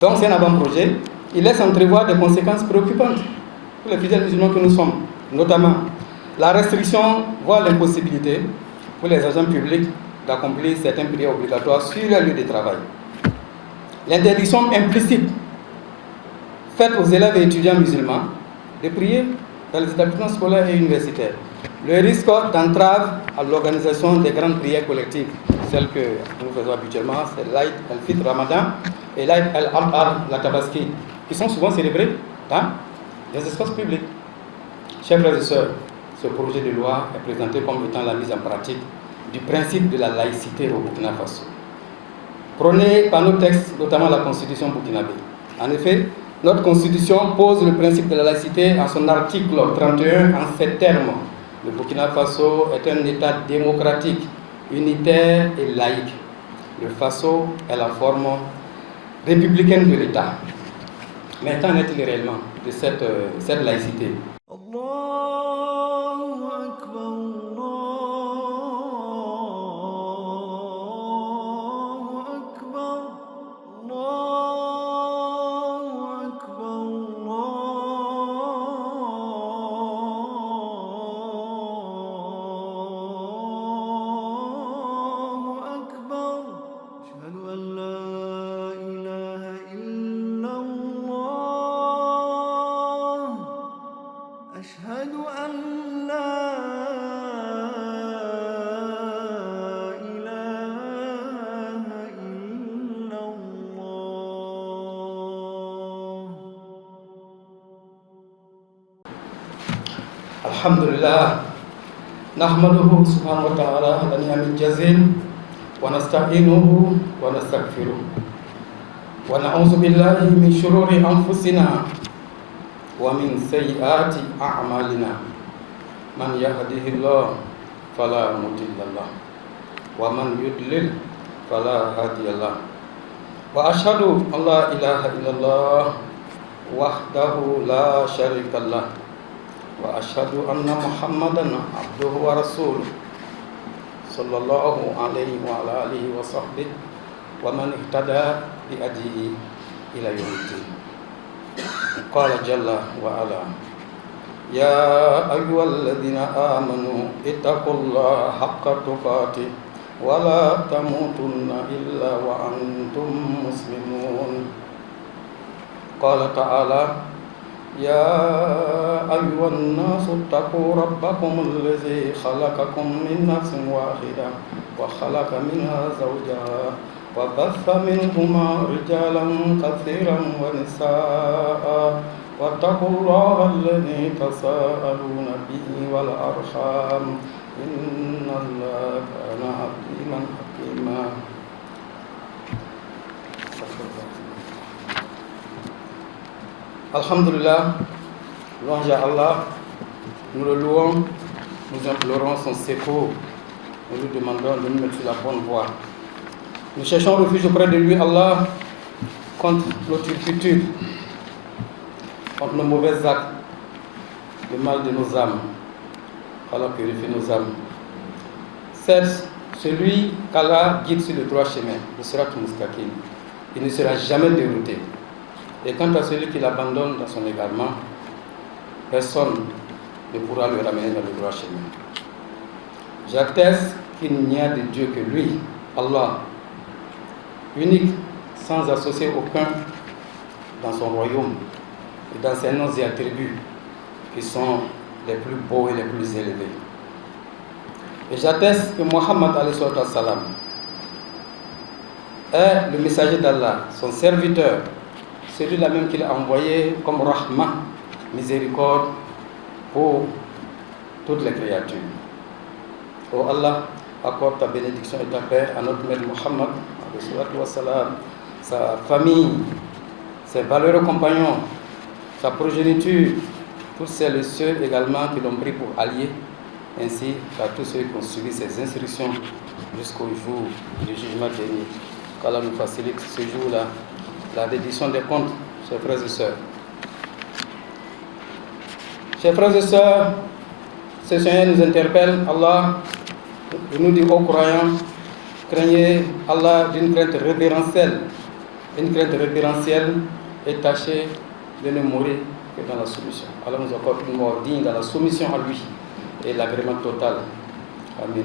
Donc c'est un avant-projet. Il laisse entrevoir des conséquences préoccupantes pour les fidèles musulmans que nous sommes, notamment la restriction, voire l'impossibilité pour les agents publics d'accomplir certaines prières obligatoires sur leur lieu de travail. L'interdiction implicite faite aux élèves et étudiants musulmans de prier dans les établissements scolaires et universitaires. Le risque d'entrave à l'organisation des grandes prières collectives, celles que nous faisons habituellement, c'est l'Aïd al-Fitr Ramadan et l'Aïd al-Adha, la Tabaski, qui sont souvent célébrés dans des espaces publics. Chers frères et sœurs, ce projet de loi est présenté comme étant la mise en pratique du principe de la laïcité au Burkina Faso, prôné par nos textes, notamment la Constitution burkinabé. En effet, notre Constitution pose le principe de la laïcité en son article 31 en ces termes. Le Burkina Faso est un État démocratique, unitaire et laïque. Le Faso est la forme républicaine de l'État. Mais qu'en est-il réellement de cette laïcité? Alhamdulillah, nahmaduhu subhanahu wa ta'ala ala ni'amil jazil wa nasta'inuhu wa nastaghfiruh wa na'udzu billahi min shururi anfusina wa min sayyiati a'malina. Man yahdihillahu fala mudilla lahu wa man yudlil fala hadiya lahu. Wa asyhadu an la ilaha illallah wahdahu la syarika lahu wa asyhadu anna Muhammadan abduhu wa rasuluh sallallahu alaihi wa ala alihi wa sahbihi wa man ihtada bi hadihi ila yaumiddin. Qala jalla wa ala ya ayyuhalladzina amanu ittaqullaha haqqa tuqatih wa la tamutunna illa wa antum muslimun. Qala ta'ala ya ayyuhan nasu taqu rabbakum allazi khalaqakum min nafsin wahidah wa khalaqa minha zawjaha wa batha minhuma rijalan katsiran wa nisaa wattaqullaha allazi tasaaluna bihi wal arham innallaha kana aliman hakima. Alhamdulillah, louange à Allah, nous le louons, nous implorons son secours, nous lui demandons de nous mettre sur la bonne voie. Nous cherchons refuge auprès de lui, Allah, contre nos turpitudes, contre nos mauvais actes, le mal de nos âmes. Allah purifie nos âmes. C'est celui qu'Allah guide sur le droit chemin, le Sirat Mustaqim. Il ne sera jamais dérouté. Et quant à celui qui l'abandonne dans son égarement, personne ne pourra le ramener dans le droit chemin. J'atteste qu'il n'y a de Dieu que lui, Allah, unique, sans associer aucun dans son royaume et dans ses noms et attributs qui sont les plus beaux et les plus élevés. Et j'atteste que Mohammed salam est le messager d'Allah, son serviteur, celui-là même qu'il a envoyé comme rahma, miséricorde pour toutes les créatures. Oh Allah, accorde ta bénédiction et ta paix à notre maître Mohammed, sa famille, ses valeureux compagnons, sa progéniture, tous celles et ceux également qui l'ont pris pour alliés, ainsi qu'à tous ceux qui ont suivi ses instructions jusqu'au jour du jugement dernier. Qu'Allah nous facilite ce jour-là la reddition des comptes, chers frères et sœurs. Chers frères et sœurs, ce Seigneur nous interpelle, Allah nous dit aux croyants, craignez Allah d'une crainte révérentielle une crainte référentielle est tâchée de ne mourir que dans la soumission. Alors nous accorde une mort digne dans la soumission à lui et l'agrément total. Amen.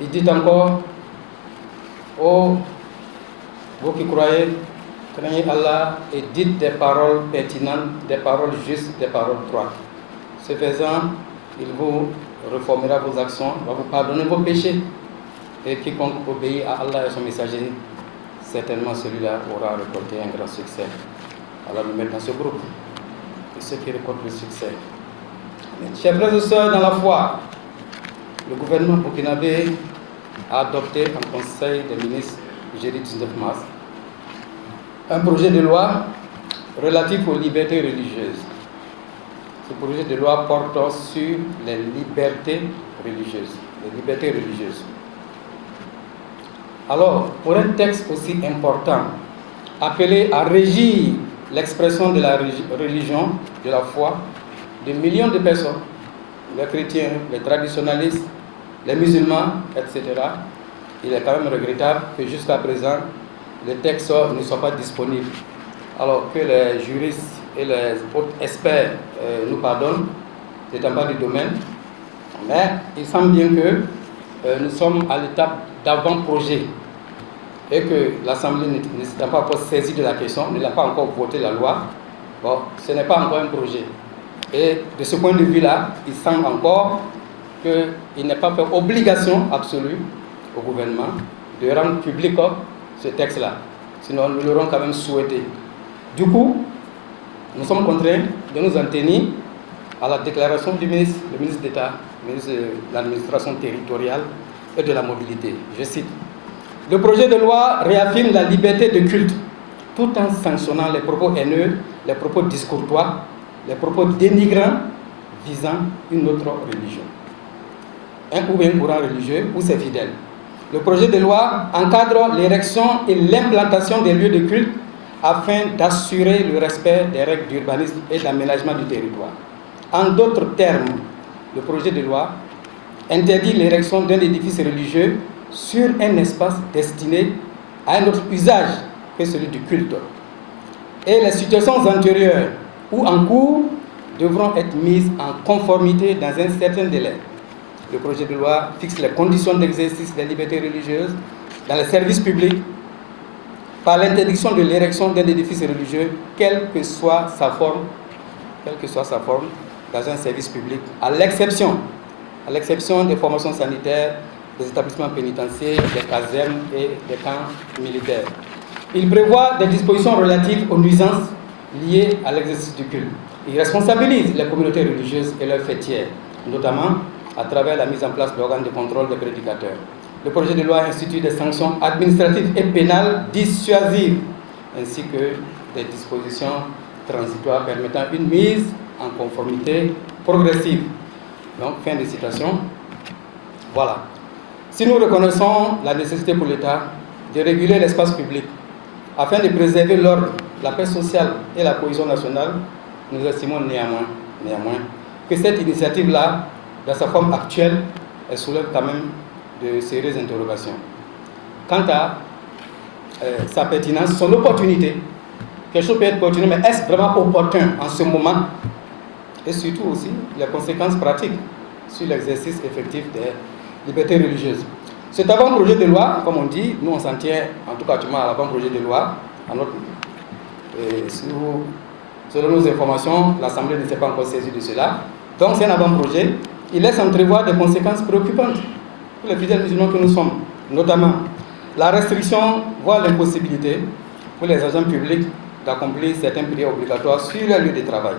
Il dit encore, oh, vous qui croyez, craignez Allah et dites des paroles pertinentes, des paroles justes, des paroles droites. Ce faisant, il vous reformera vos actions, va vous pardonner vos péchés. Et quiconque obéit à Allah et son messager, certainement celui-là aura récolté un grand succès. Alors nous mettons dans ce groupe. Et ceux qui récoltent le succès. Chers frères et sœurs dans la foi, le gouvernement burkinabé a adopté en conseil des ministres le jeudi 19 mars un projet de loi relatif aux libertés religieuses. Ce projet de loi porte sur les libertés religieuses. Les libertés religieuses. Alors, pour un texte aussi important, appelé à régir l'expression de la religion, de la foi, de millions de personnes, les chrétiens, les traditionalistes, les musulmans, etc., il est quand même regrettable que jusqu'à présent, les textes ne soient pas disponibles. Alors que les juristes et les autres experts nous pardonnent, c'est un pas du domaine, mais il semble bien que nous sommes à l'étape d'avant-projet et que l'Assemblée ne s'est pas encore saisie de la question, ne l'a pas encore voté la loi. Bon, ce n'est pas encore un projet. Et de ce point de vue-là, il semble encore qu'il n'est pas fait obligation absolue au gouvernement de rendre public ce texte-là. Sinon, nous l'aurons quand même souhaité. Du coup, nous sommes contraints de nous en tenir à la déclaration du ministre, le ministre d'État, le ministre de l'administration territoriale et de la mobilité. Je cite: le projet de loi réaffirme la liberté de culte tout en sanctionnant les propos haineux, les propos discourtois, les propos dénigrants visant une autre religion, ou un courant religieux ou ses fidèles. Le projet de loi encadre l'érection et l'implantation des lieux de culte afin d'assurer le respect des règles d'urbanisme et d'aménagement du territoire. En d'autres termes, le projet de loi interdit l'érection d'un édifice religieux sur un espace destiné à un autre usage que celui du culte. Et les situations antérieures ou en cours devront être mises en conformité dans un certain délai. Le projet de loi fixe les conditions d'exercice des libertés religieuses dans les services publics par l'interdiction de l'érection d'un édifice religieux, quelle que soit sa forme, dans un service public, à l'exception des formations sanitaires, des établissements pénitentiaires, des casernes et des camps militaires. Il prévoit des dispositions relatives aux nuisances liées à l'exercice du culte. Il responsabilise les communautés religieuses et leurs fêtières, notamment à travers la mise en place d'organes de contrôle des prédicateurs. Le projet de loi institue des sanctions administratives et pénales dissuasives, ainsi que des dispositions transitoires permettant une mise en conformité progressive. Donc, fin de citation. Voilà. Si nous reconnaissons la nécessité pour l'État de réguler l'espace public afin de préserver l'ordre, la paix sociale et la cohésion nationale, nous estimons néanmoins que cette initiative-là, dans sa forme actuelle, elle soulève quand même de sérieuses interrogations. Quant à sa pertinence, son opportunité, quelque chose peut être pertinent, mais est-ce vraiment opportun en ce moment? Et surtout aussi les conséquences pratiques sur l'exercice effectif des libertés religieuses. Cet avant-projet de loi, comme on dit, nous on s'en tient en tout cas actuellement à l'avant-projet de loi. Selon nos informations, l'Assemblée ne s'est pas encore saisie de cela. Donc c'est un avant-projet. Il laisse entrevoir des conséquences préoccupantes pour les fidèles musulmans que nous sommes, notamment la restriction, voire l'impossibilité pour les agents publics d'accomplir certaines prières obligatoires sur leur lieu de travail.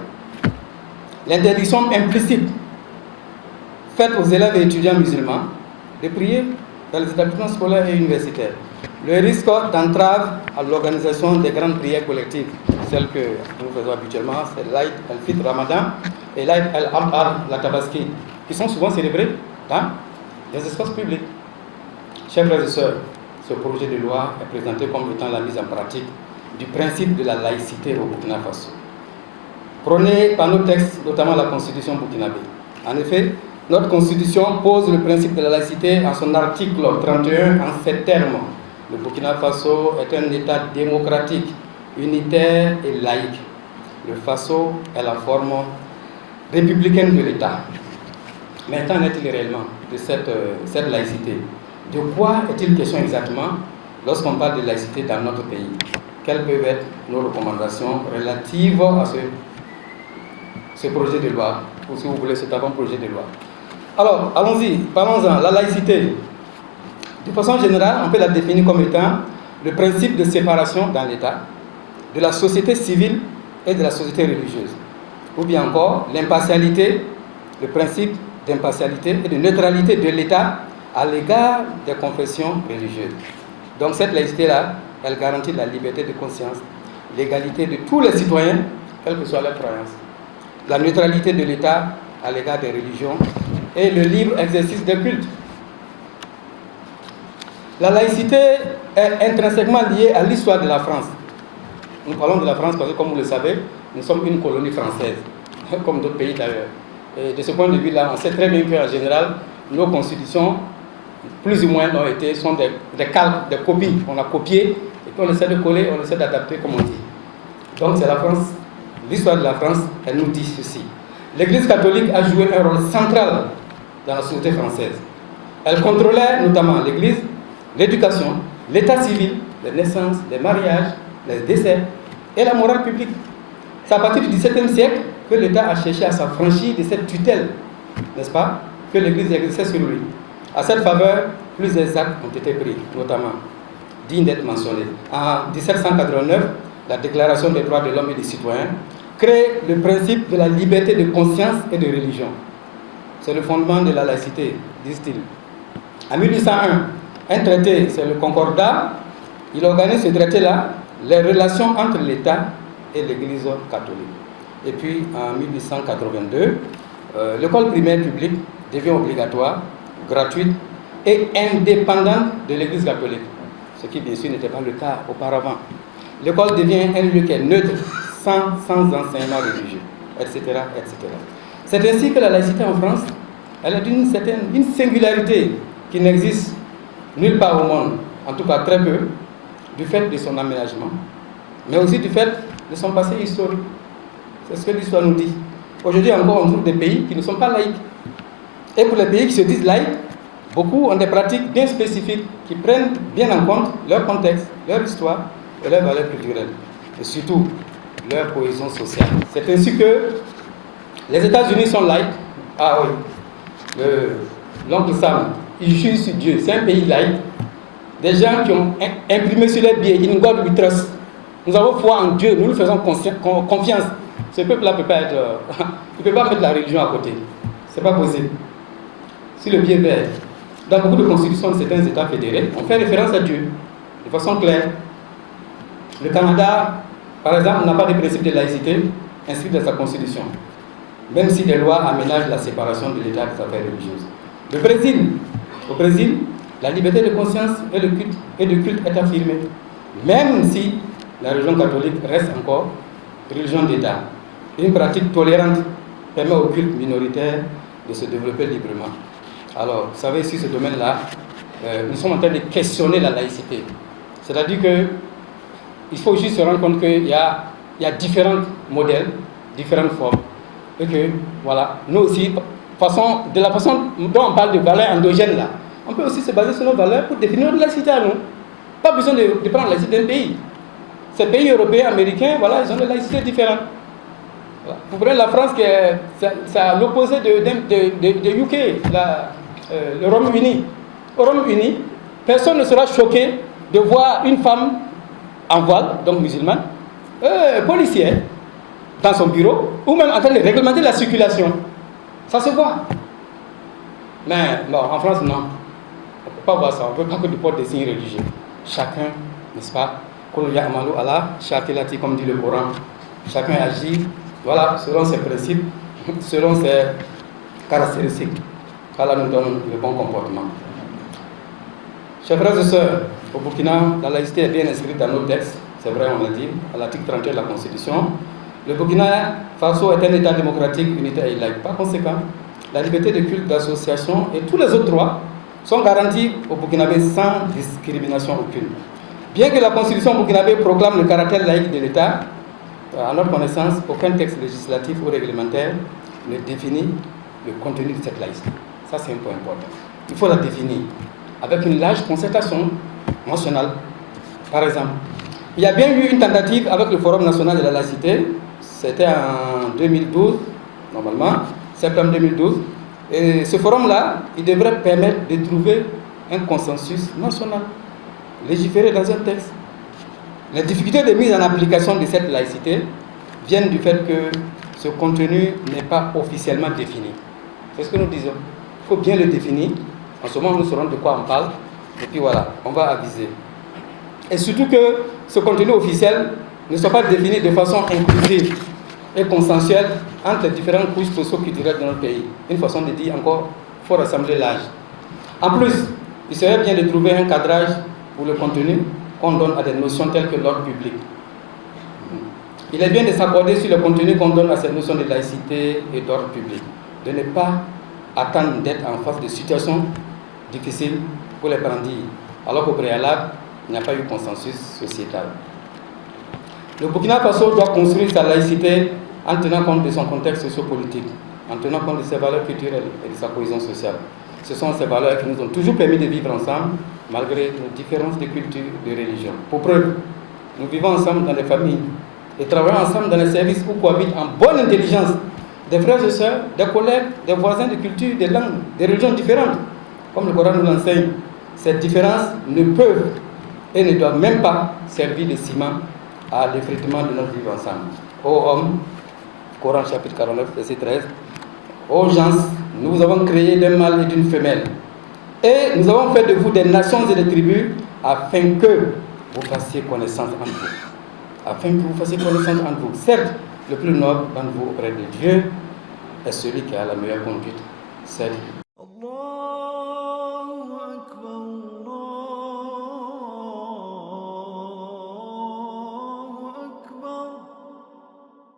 L'interdiction implicite faite aux élèves et étudiants musulmans de prier dans les établissements scolaires et universitaires. Le risque d'entrave à l'organisation des grandes prières collectives, celles que nous faisons habituellement, c'est l'Aïd al-Fitr Ramadan et l'Aïd al-Adha, la Tabaski, qui sont souvent célébrés dans des espaces publics. Chers frères et sœurs, ce projet de loi est présenté comme étant la mise en pratique du principe de la laïcité au Burkina Faso, prôné par nos textes, notamment la Constitution burkinabé. En effet, notre Constitution pose le principe de la laïcité en son article 31 en ces termes. Le Burkina Faso est un État démocratique, unitaire et laïque. Le Faso est la forme républicaine de l'État. Mais qu'en est-il réellement de cette laïcité? De quoi est-il question exactement lorsqu'on parle de laïcité dans notre pays? Quelles peuvent être nos recommandations relatives à ce projet de loi, ou si vous voulez cet avant-projet de loi? Alors, allons-y, parlons-en. La laïcité, de façon générale, on peut la définir comme étant le principe de séparation dans l'État de la société civile et de la société religieuse. Ou bien encore, l'impartialité, le principe d'impartialité et de neutralité de l'État à l'égard des confessions religieuses. Donc cette laïcité-là, elle garantit la liberté de conscience, l'égalité de tous les citoyens, quelle que soit leur croyance, la neutralité de l'État à l'égard des religions et le libre exercice des cultes. La laïcité est intrinsèquement liée à l'histoire de la France. Nous parlons de la France parce que, comme vous le savez, nous sommes une colonie française, comme d'autres pays d'ailleurs. Et de ce point de vue-là, on sait très bien qu'en général, nos constitutions, plus ou moins, sont des calques, des copies. On a copié, et puis on essaie de coller, on essaie d'adapter, comme on dit. Donc c'est la France, l'histoire de la France, elle nous dit ceci. L'Église catholique a joué un rôle central dans la société française. Elle contrôlait notamment l'Église, l'éducation, l'état civil, les naissances, les mariages, les décès et la morale publique. C'est à partir du XVIIe siècle que l'État a cherché à s'affranchir de cette tutelle, n'est-ce pas, que l'Église exerçait sur lui. À cette faveur, plusieurs actes ont été pris, notamment dignes d'être mentionnés. En 1789, la Déclaration des droits de l'homme et des citoyens crée le principe de la liberté de conscience et de religion. C'est le fondement de la laïcité, disent-ils. En 1801, un traité, c'est le Concordat, il organise ce traité-là, les relations entre l'État et l'Église catholique. Et puis, en 1882, l'école primaire publique devient obligatoire, gratuite et indépendante de l'Église catholique, ce qui, bien sûr, n'était pas le cas auparavant. L'école devient un lieu qui est neutre, sans enseignement religieux, etc., etc. C'est ainsi que la laïcité en France, elle a une singularité qui n'existe nulle part au monde, en tout cas très peu, du fait de son aménagement, mais aussi du fait de son passé historique. C'est ce que l'histoire nous dit. Aujourd'hui encore, on trouve des pays qui ne sont pas laïcs. Et pour les pays qui se disent laïcs, beaucoup ont des pratiques bien spécifiques qui prennent bien en compte leur contexte, leur histoire et leurs valeurs culturelles. Et surtout, leur cohésion sociale. C'est ainsi que les États-Unis sont laïcs. Ah oui, l'oncle Sam, il jure sur Dieu, c'est un pays laïque. Des gens qui ont imprimé sur les billets, in God we trust. Nous avons foi en Dieu, nous lui faisons confiance. Ce peuple-là ne peut pas être. Il ne peut pas mettre la religion à côté. Ce n'est pas possible. Si le billet vert, dans beaucoup de constitutions de certains États fédérés, on fait référence à Dieu de façon claire. Le Canada, par exemple, n'a pas de principe de laïcité inscrit dans sa constitution, même si des lois aménagent la séparation de l'État des affaires religieuses. Au Brésil, la liberté de conscience et de culte est affirmée, même si la religion catholique reste encore religion d'État. Une pratique tolérante permet aux cultes minoritaires de se développer librement. Alors, vous savez, sur ce domaine-là, nous sommes en train de questionner la laïcité. C'est-à-dire qu'il faut juste se rendre compte qu'il y a différents modèles, différentes formes. Et que, voilà, nous aussi, de la façon dont on parle de valeurs endogènes, là, on peut aussi se baser sur nos valeurs pour définir notre laïcité à nous. Pas besoin de prendre la laïcité d'un pays. Ces pays européens, américains, voilà, ils ont des laïcités différentes. Voilà. Vous prenez la France, c'est à l'opposé de UK, le Royaume-Uni. Au Royaume-Uni, personne ne sera choqué de voir une femme en voile, donc musulmane, policière, dans son bureau, ou même en train de réglementer la circulation. Ça se voit. Mais non, en France, non. On ne peut pas voir ça. On ne veut pas que du porte des signes religieux. Chacun, n'est-ce pas, comme dit le Coran, chacun agit, voilà, selon ses principes, selon ses caractéristiques. Allah nous donne le bon comportement. Chers frères et sœurs, au Burkina, la laïcité est bien inscrite dans nos textes, c'est vrai, on l'a dit, à l'article 31 de la Constitution. Le Burkina Faso est un État démocratique, unitaire et laïque. Par conséquent, la liberté de culte, d'association et tous les autres droits sont garanties au Burkinabé sans discrimination aucune. Bien que la constitution burkinabé proclame le caractère laïque de l'État, à notre connaissance, aucun texte législatif ou réglementaire ne définit le contenu de cette laïcité. Ça, c'est un point important. Il faut la définir avec une large concertation nationale. Par exemple, il y a bien eu une tentative avec le Forum national de la laïcité. C'était en 2012, normalement, septembre 2012. Et ce forum-là, il devrait permettre de trouver un consensus national, légiféré dans un texte. Les difficultés de mise en application de cette laïcité viennent du fait que ce contenu n'est pas officiellement défini. C'est ce que nous disons. Il faut bien le définir. En ce moment, nous saurons de quoi on parle. Et puis voilà, on va aviser. Et surtout que ce contenu officiel ne soit pas défini de façon inclusive et consensuelle entre les différentes couches socio-culturelles de notre pays. Une façon de dire encore, il faut rassembler l'âge. En plus, il serait bien de trouver un cadrage pour le contenu qu'on donne à des notions telles que l'ordre public. Il est bien de s'accorder sur le contenu qu'on donne à cette notion de laïcité et d'ordre public. De ne pas attendre d'être en face de situations difficiles pour les brandir, alors qu'au préalable, il n'y a pas eu consensus sociétal. Le Burkina Faso doit construire sa laïcité en tenant compte de son contexte sociopolitique, en tenant compte de ses valeurs culturelles et de sa cohésion sociale. Ce sont ces valeurs qui nous ont toujours permis de vivre ensemble, malgré nos différences de culture et de religion. Pour preuve, nous vivons ensemble dans des familles et travaillons ensemble dans les services où cohabitent en bonne intelligence des frères et sœurs, des collègues, des voisins de culture, des langues, des religions différentes. Comme le Coran nous l'enseigne, ces différences ne peuvent et ne doivent même pas servir de ciment à l'effritement de notre vivre ensemble. Ô hommes, Coran chapitre 49, verset 13, ô gens, nous vous avons créé d'un mâle et d'une femelle, et nous avons fait de vous des nations et des tribus, afin que vous fassiez connaissance entre vous. Afin que vous fassiez connaissance entre vous. Certes, le plus noble d'entre vous auprès de Dieu est celui qui a la meilleure conduite, celle